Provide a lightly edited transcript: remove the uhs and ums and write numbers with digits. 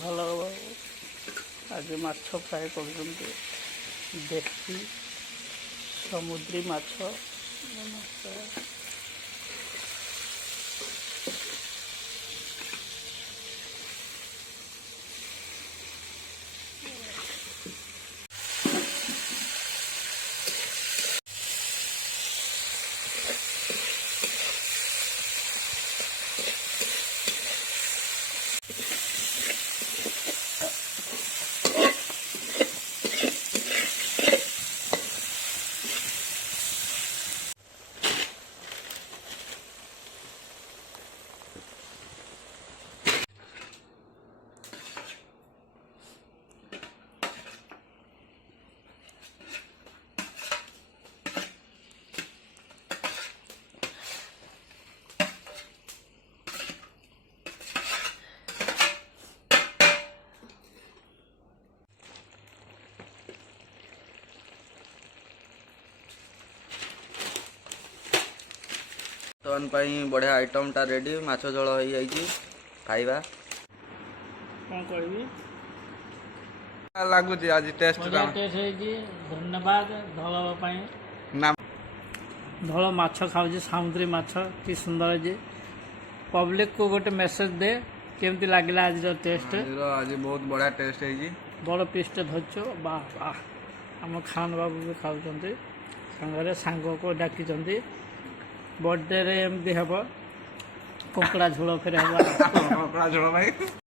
ଭଲ ଆଜି ମାଛ ଫ୍ରାଏ କରୁଛନ୍ତି। ଦେଶୀ ସମୁଦ୍ରୀ ମାଛ। ବର୍ତ୍ତମାନ बढ़िया आइटमटा रेडी माछ झोल हो जाइए खाइबा कौन कहबी लगुच आज टेस्ट धन्यवाद धल ना धल माछ खाऊ समुद्री माछ कि सुंदर जे पब्लिक को गोटे मेसेज दे केमती लगे आज टेस्ट आज बहुत बढ़िया टेस्ट है बड़ पीसटे धरछ वाह वाह आम खान बाबू भी खाऊँ सांगे सांग को डाकी बर्थडे एमती हम कंकड़ा झोल फेर कंकड़ा झोल भाई